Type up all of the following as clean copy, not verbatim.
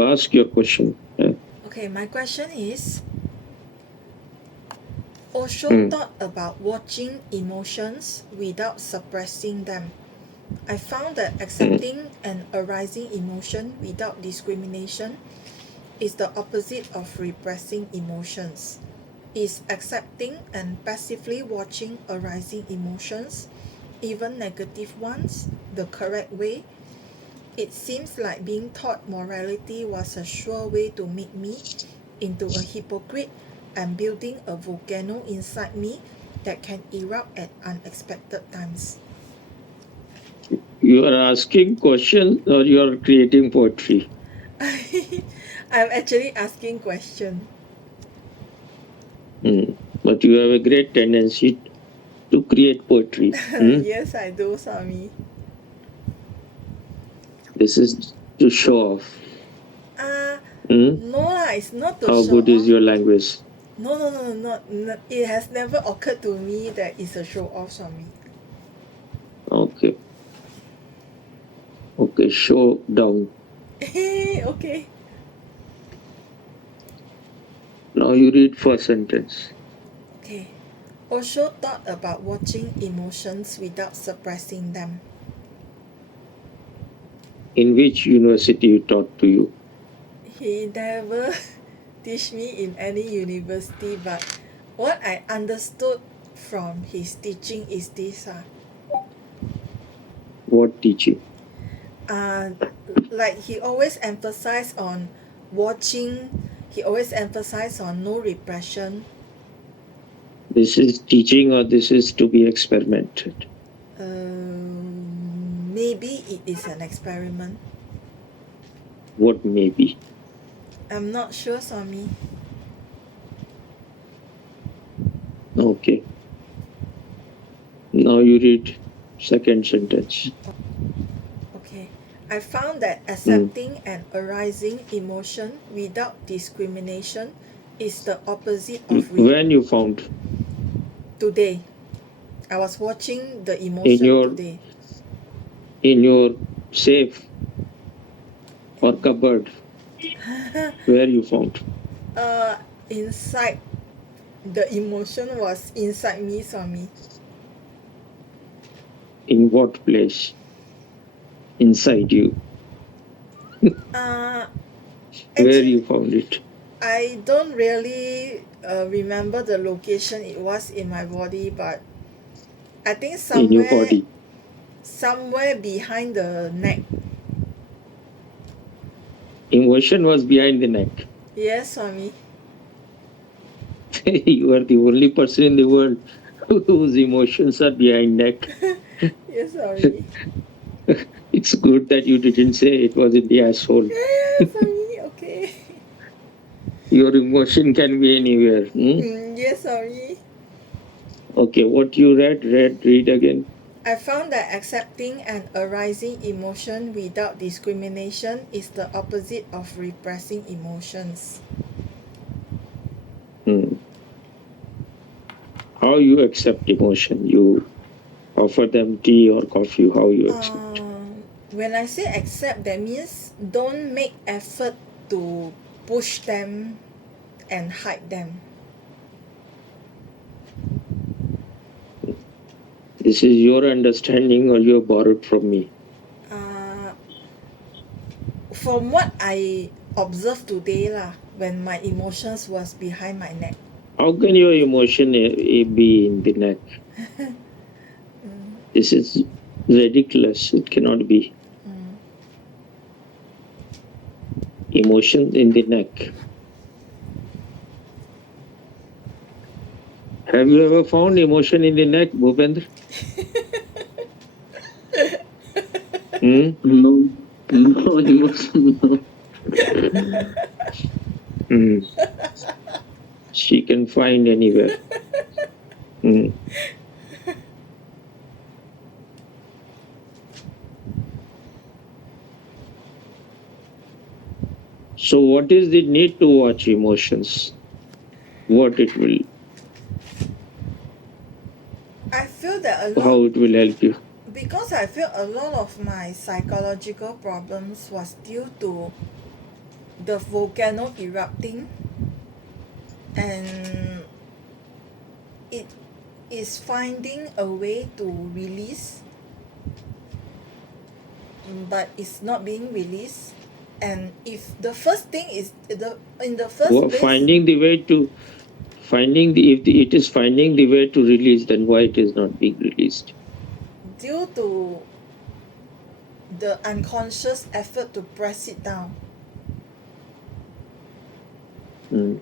You ask your question. Okay, my question is, Osho Hmm. thought about watching emotions without suppressing them. I found that accepting an arising emotion without discrimination is the opposite of repressing emotions. Is accepting and passively watching arising emotions, even negative ones, the correct way? It seems like being taught morality was a sure way to make me into a hypocrite and building a volcano inside me that can erupt at unexpected times. You are asking questions or you are creating poetry? I'm actually asking question. But you have a great tendency to create poetry. Yes, I do, Swami. This is to show off. No lah, it's not to How show good is off. your language? No. It has never occurred to me that it's a show off, Swami. Okay. Okay, show down. Okay. Now you read first sentence. Okay. Osho thought about watching emotions without suppressing them. In which university you taught to you? He never teach me in any university, but what I understood from his teaching is this. What teaching? Like he always emphasized on watching, he always emphasized on no repression. This is teaching or this is to be experimented? Maybe it is an experiment. What maybe? I'm not sure, Swami. Okay. Now you read second sentence. Okay. I found that accepting an arising emotion without discrimination is the opposite of When you found? Today. I was watching the emotion today. In your safe or cupboard? Where you found? Inside. The emotion was inside me, Swami. In what place? Inside you. Where you found it? I don't really remember the location it was in my body, but I think somewhere in your body. Somewhere behind the neck. Emotion was behind the neck. Yes, Swami. You are the only person in the world whose emotions are behind neck. Yes, Swami. It's good that you didn't say it was in the asshole. Yes, Swami. Okay. Your emotion can be anywhere. Yes, Swami. Okay, what you read again. I found that accepting an arising emotion without discrimination is the opposite of repressing emotions. How you accept emotion? You offer them tea or coffee? How you accept? When I say accept, that means don't make effort to push them and hide them. This is your understanding or you borrowed from me? From what I observed today when my emotions was behind my neck. How can your emotion be in the neck? This is ridiculous. It cannot be. Emotion in the neck. Have you ever found emotion in the neck, Bhupendra? No emotion. No. She can find anywhere. So what is the need to watch emotions? What it will? I feel that how it will help you? Because I feel a lot of my psychological problems was due to the volcano erupting, and it is finding a way to release, but it's not being released. And if the first thing is in the first place, Finding the way to it is finding the way to release, then why it is not being released? due to the unconscious effort to press it down. Hmm.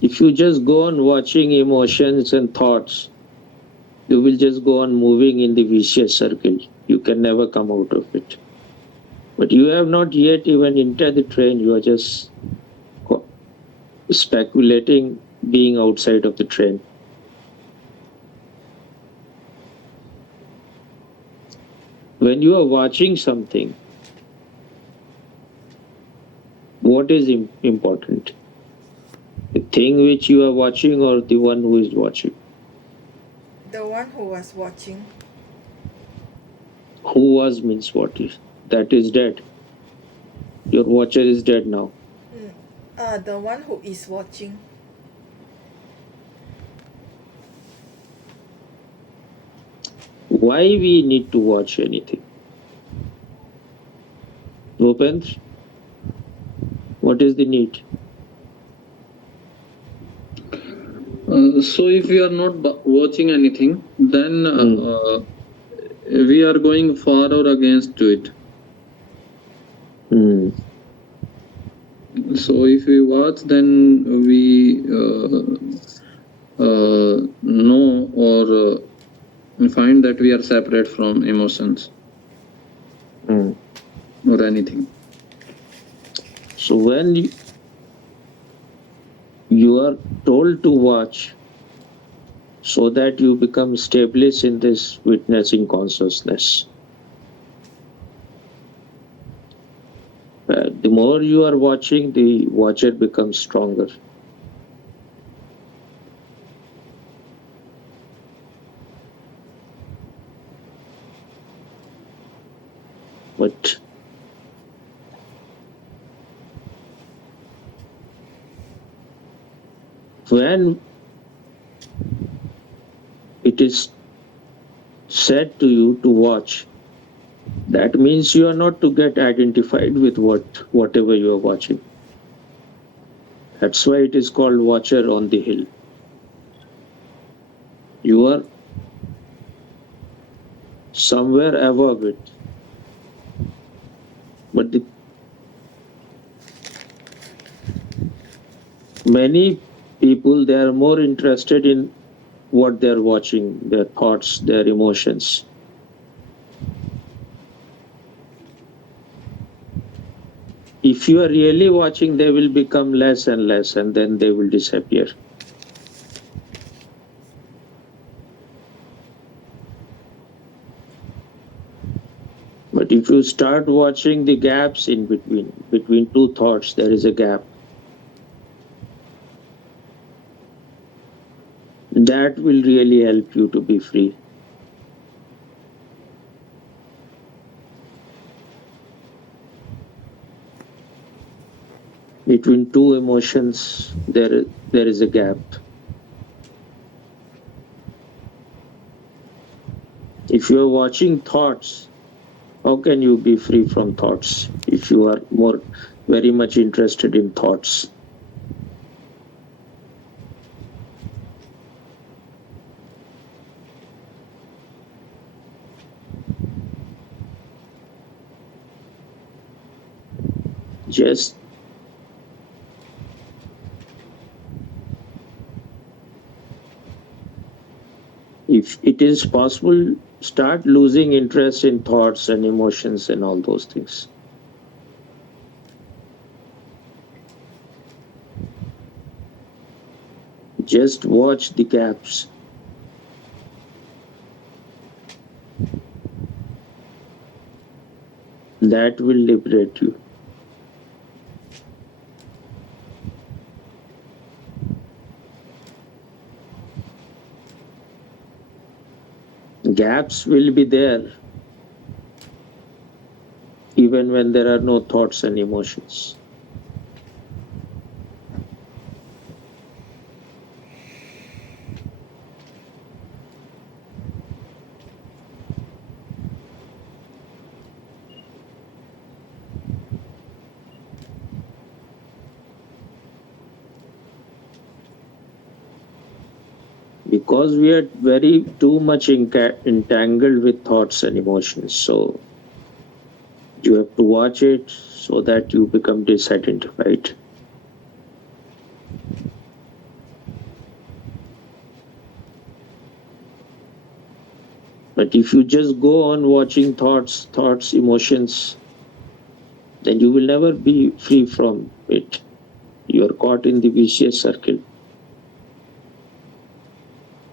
If you just go on watching emotions and thoughts, you will just go on moving in the vicious circle. You can never come out of it. But you have not yet even entered the train. You are just speculating being outside of the train. When you are watching something, what is important? The thing which you are watching or the one who is watching? The one who was watching. Who was means what is? That is dead. Your watcher is dead now. The one who is watching. Why we need to watch anything? Bhupendra, what is the need? So if we are not watching anything, then we are going for or against to it. So if we watch, then we know or find that we are separate from emotions or anything. So when you are told to watch so that you become established in this witnessing consciousness, the more you are watching, the watcher becomes stronger. But when it is said to you to watch, that means you are not to get identified with whatever you are watching. That's why it is called watcher on the hill. You are somewhere above it. But many people, they are more interested in what they are watching, their thoughts, their emotions. If you are really watching, they will become less and less, and then they will disappear. But if you start watching the gaps in between two thoughts, there is a gap. That will really help you to be free. Between two emotions, there is a gap. If you are watching thoughts, how can you be free from thoughts if you are very much interested in thoughts? Just if it is possible, start losing interest in thoughts and emotions and all those things. Just watch the gaps. That will liberate you. Gaps will be there even when there are no thoughts and emotions. Because we are very too much entangled with thoughts and emotions. So you have to watch it so that you become disidentified. But if you just go on watching thoughts, emotions, then you will never be free from it. You are caught in the vicious circle.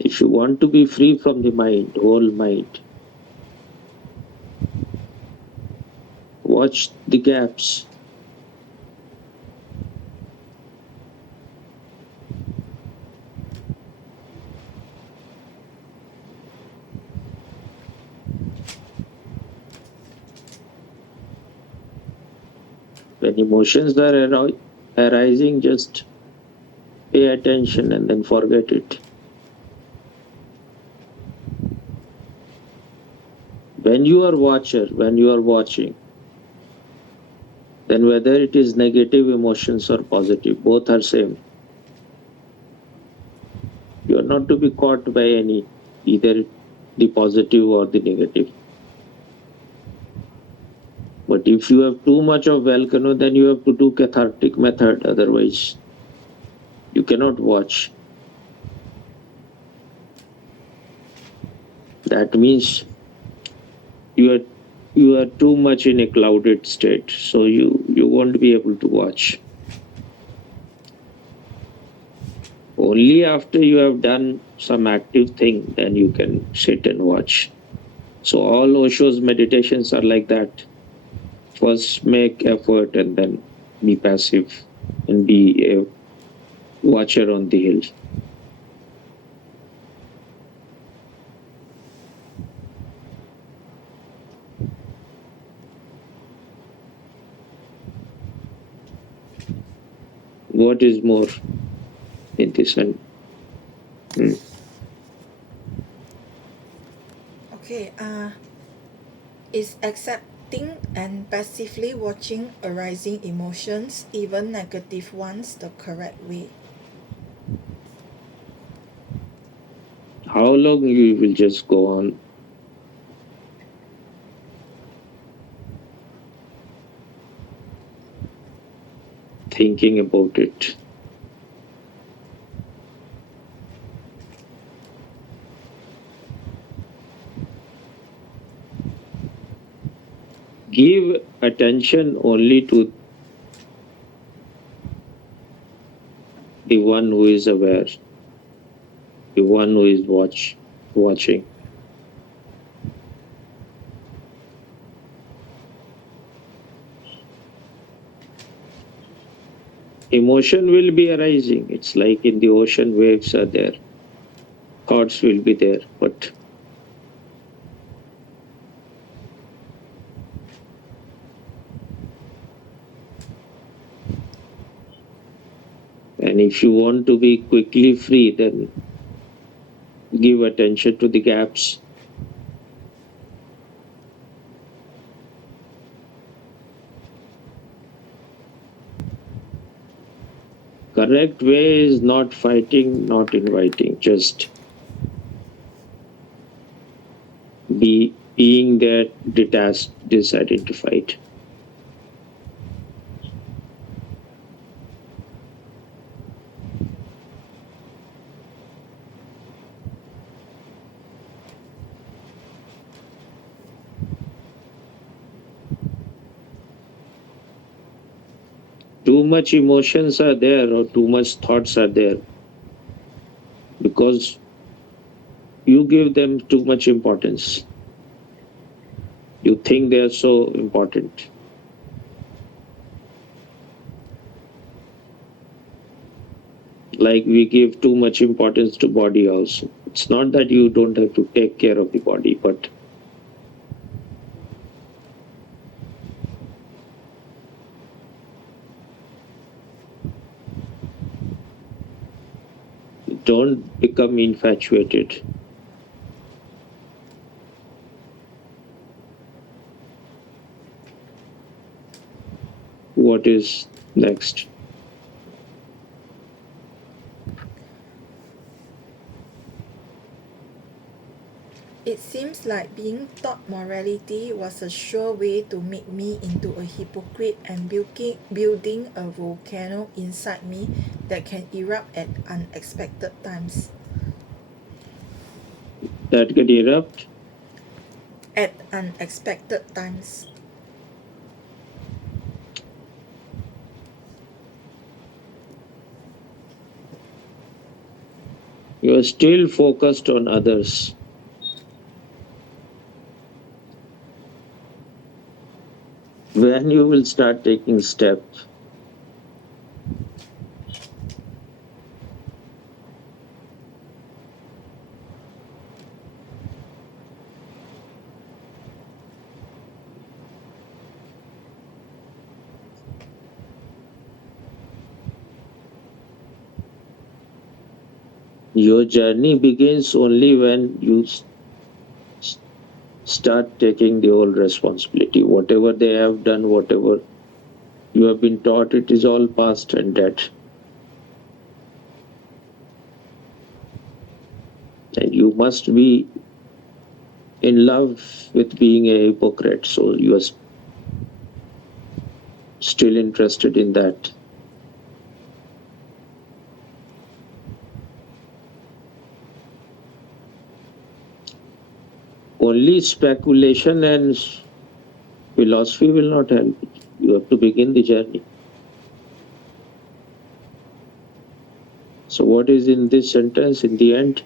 If you want to be free from the mind, whole mind, watch the gaps. When emotions are arising, just pay attention and then forget it. When you are watching, then whether it is negative emotions or positive, both are same. You are not to be caught by any, either the positive or the negative. But if you have too much of volcano, then you have to do cathartic method. Otherwise, you cannot watch. That means you are too much in a clouded state, so you won't be able to watch. Only after you have done some active thing, then you can sit and watch. So all Osho's meditations are like that. First make effort and then be passive and be a watcher on the hill. What is more in this one? Okay, is accepting and passively watching arising emotions, even negative ones, the correct way? How long you will just go on? Thinking about it. Give attention only to the one who is aware, the one who is watching. Emotion will be arising. It's like in the ocean, waves are there. Thoughts will be there, but and if you want to be quickly free, then give attention to the gaps. Correct way is not fighting, not inviting, just being there, detached, disidentified. Too much emotions are there or too much thoughts are there because you give them too much importance. You think they are so important. Like we give too much importance to body also. It's not that you don't have to take care of the body, but don't become infatuated. What is next? It seems like being taught morality was a sure way to make me into a hypocrite and building a volcano inside me that can erupt at unexpected times. That can erupt. At unexpected times. You are still focused on others. When you will start taking steps, your journey begins only when you start taking the whole responsibility. Whatever they have done, whatever you have been taught, it is all past and dead. And you must be in love with being a hypocrite, so you are still interested in that. Only speculation and philosophy will not help. You have to begin the journey. So what is in this sentence in the end?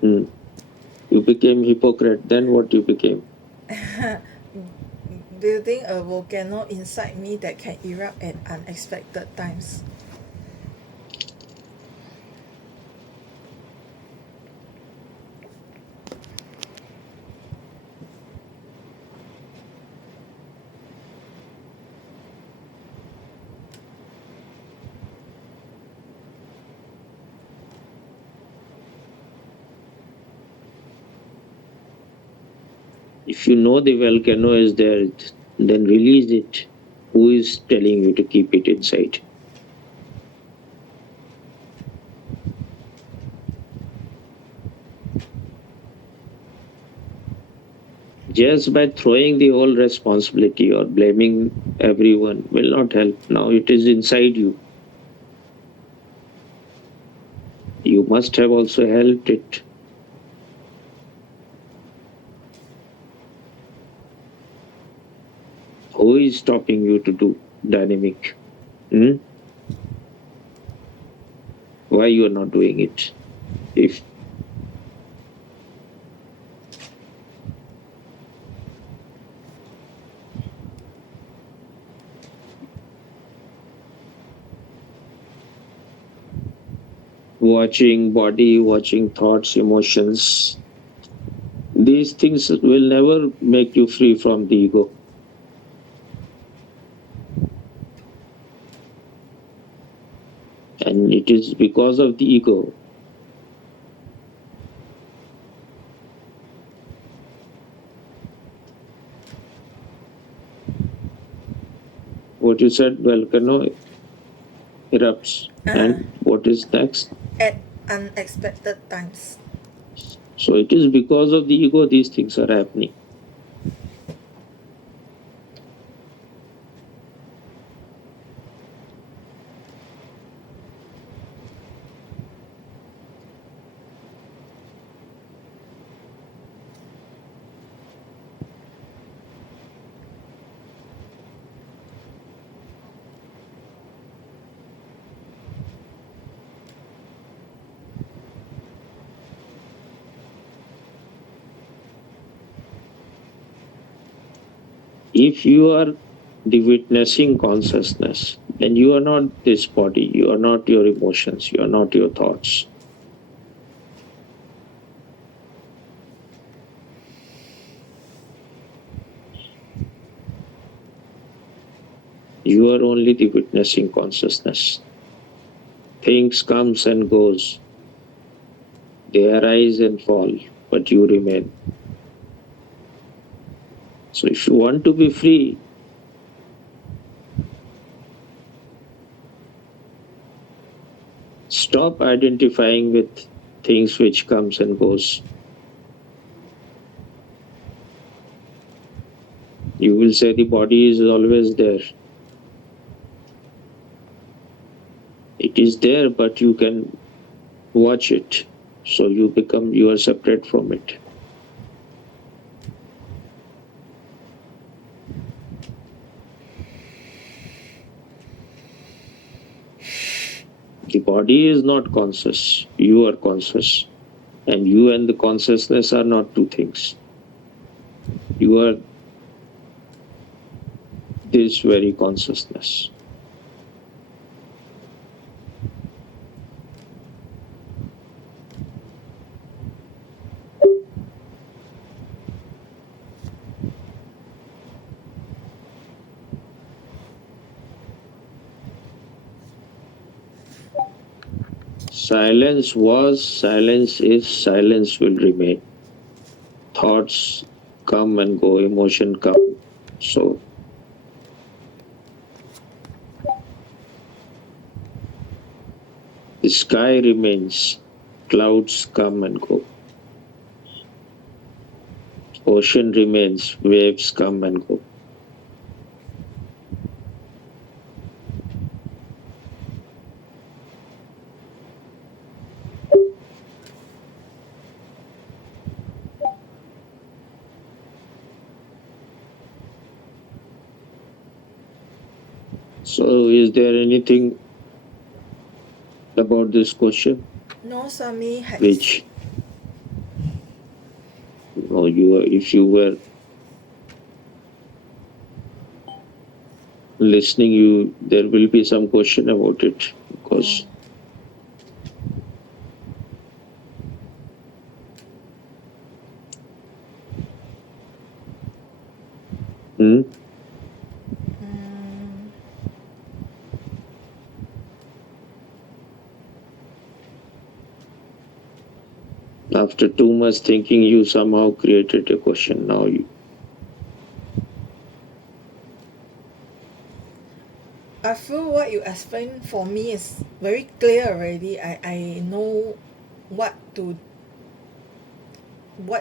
You became hypocrite. Then what you became? Building a volcano inside me that can erupt at unexpected times. If you know the volcano is there, then release it. Who is telling you to keep it inside? Just by throwing the whole responsibility or blaming everyone will not help. Now it is inside you. You must have also helped it. Who is stopping you to do dynamic? Why you are not doing it? If watching body, watching thoughts, emotions, these things will never make you free from the ego. And it is because of the ego. What you said, volcano erupts. And what is next? At unexpected times. So it is because of the ego these things are happening. If you are the witnessing consciousness, then you are not this body, you are not your emotions, you are not your thoughts. You are only the witnessing consciousness. Things comes and goes. They arise and fall, but you remain. So if you want to be free, stop identifying with things which comes and goes. You will say the body is always there. It is there, but you can watch it. So you are separate from it. The body is not conscious. You are conscious. And you and the consciousness are not two things. You are this very consciousness. Silence was, silence is, silence will remain. Thoughts come and go, emotion come. So the sky remains, clouds come and go. Ocean remains, waves come and go. So is there anything about this question No, Swami. which if you were listening, there will be some question about it, because Mm, after too much thinking, you somehow created a question. Now I feel what you explained for me is very clear already. I know what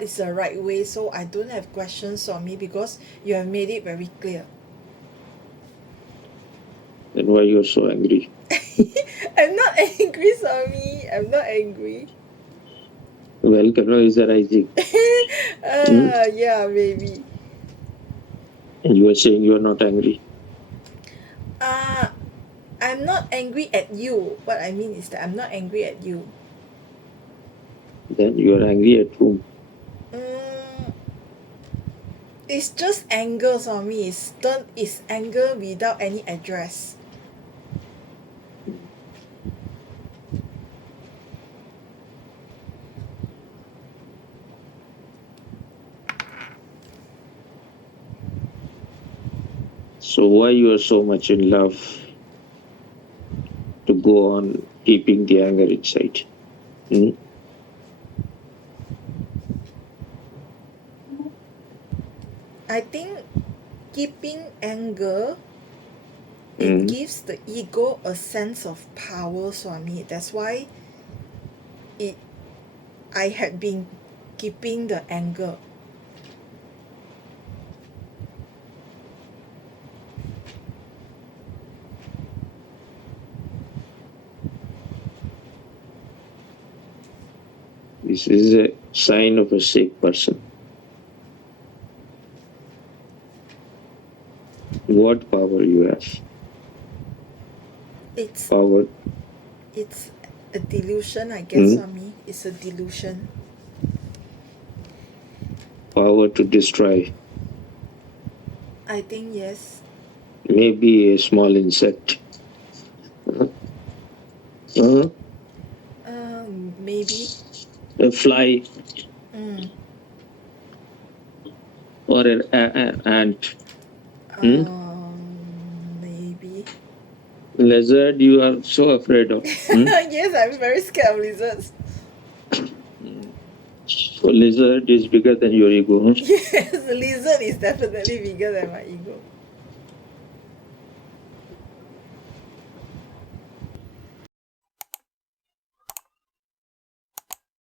is the right way, so I don't have questions on me because you have made it very clear. then why you're so angry? I'm not angry, Swami. I'm not angry. Well, karma is arising, Yeah, maybe. and you are saying you are not angry. I'm not angry at you. What I mean is that I'm not angry at you. Then you are angry at whom? It's just anger, Swami. It's anger without any address. So why you are so much in love to go on keeping the anger inside? I think keeping anger, it gives the ego a sense of power, Swami. That's why I had been keeping the anger. This is a sign of a sick person. What power you have? It's Power. It's a delusion, I guess, Swami. It's a delusion. Power to destroy. I think yes. Maybe a small insect. Maybe. A fly or an ant. Maybe. Lizard, you are so afraid of. Yes, I'm very scared of lizards. So lizard is bigger than your ego. Yes, lizard is definitely bigger than my ego.